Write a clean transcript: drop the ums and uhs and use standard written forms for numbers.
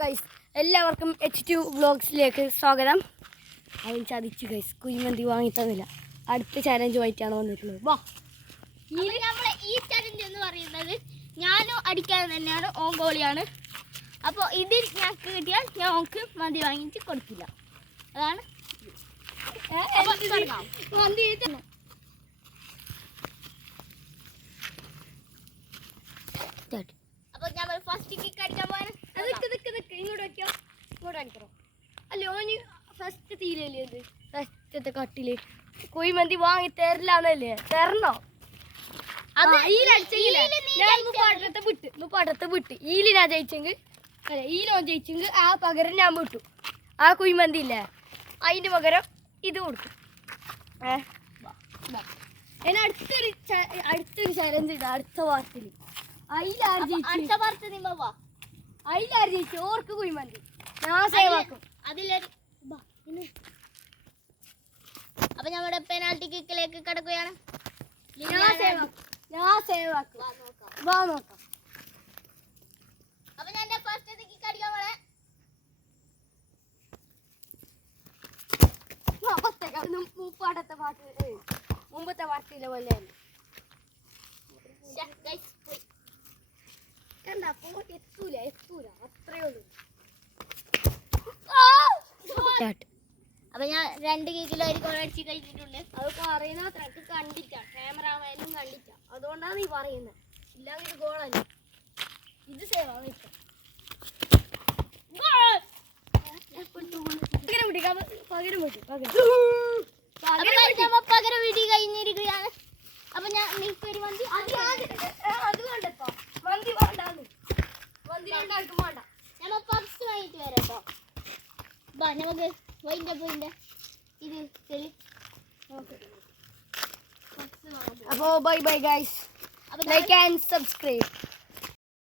Guys എല്ലാവർക്കും H2 വ്ളോഗ്സിലേക്ക് സ്വാഗതം. അവൻ ചതിച്ചു ഗൈസ്, കുഴിമന്തി വാങ്ങി തന്നില്ല. അടുത്ത ചാലഞ്ചുമായിട്ടാണ് വന്നിട്ടുള്ളത്. വാ, നമ്മളെ ഈ ചലഞ്ച് എന്ന് പറയുന്നത് ഞാനും അടിക്കാൻ തന്നെയാണ്, ഓങ്കോളിയാണ്. അപ്പോൾ ഇതിൽ ഞങ്ങൾക്ക് കിട്ടിയാൽ ഞങ്ങൾക്ക് മന്തി വാങ്ങിച്ച് കൊടുക്കില്ല. അതാണ് അപ്പോൾ നമ്മൾ ഫസ്റ്റ് കിക്ക് അടിക്കാൻ പോകാൻ ഇങ്ങോട്ട് വയ്ക്കോ, ഇങ്ങോട്ട് അടിക്കണോ? അല്ലോ ഓന് ഫസ്റ്റ് തീരല്ലേ ഇത്, ഫസ്റ്റത്തെ കട്ടില് കുഴിമന്തി വാങ്ങി തരില്ലാന്നല്ലേ? തരണോ? പടത്ത് വിട്ട് ഈല് ഞാൻ ജയിച്ചെങ്കിൽ അല്ല, ഈലോ ജയിച്ചെങ്കിൽ ആ പകരം ഞാൻ വിട്ടു. ആ കുഴിമന്തി ഇല്ലേ, അതിന്റെ പകരം ഇത് കൊടുക്കും. എന്നെ അടുത്തൊരു ചലഞ്ച് ഇടാം അടുത്ത വാർത്തയിൽ. അതിലാര് ജയിച്ചു ഓർക്ക് കുഴിമന്തി ഞാൻ സേവാക്കും. അപ്പൊ നമ്മുടെ പെനാൽറ്റി കിക്കിലേക്ക് കടക്കുകയാണ്. ഞാൻ സേവാക്കും. വാ നോക്കാം. അപ്പൊ ഞാൻ ഫസ്റ്റ് കിക്ക് അടിക്കാൻ പോണേ. മുമ്പത്തെ പാട്ടിലെ പോലെയാണ്. എത്തൂല അത്രേ ഉള്ളൂ. അപ്പൊ ഞാൻ 2 കിലോ ഒരു ഗോൾ അടിച്ച് കഴിഞ്ഞിട്ടുണ്ട്. അത് പറയുന്ന അത്രക്ക് കണ്ടിട്ട ക്യാമറാമാനും കണ്ടിട്ട, അതുകൊണ്ടാണ് നീ പറയുന്നത്. ഇല്ലെങ്കിൽ ഇത് ഗോളല്ല, ഇത് സേവാണ്. ഇപ്പൊ പകരം വീട്ടി കഴിഞ്ഞിരിക്കുകയാണ്. അപ്പൊ ഞാൻ ഒരു മന്തി അത് വേണ്ടപ്പോ, മന്തി വേണ്ടാന്ന്. മന്തി രണ്ടാൾക്കും വേണ്ട. ഞമ്മ പപ്സ് വാങ്ങിട്ട് വരാം കേട്ടോ. ബാ നമുക്ക് പോയിന്റെ ഇത് ശരി. അപ്പോ bye bye guys, like and subscribe.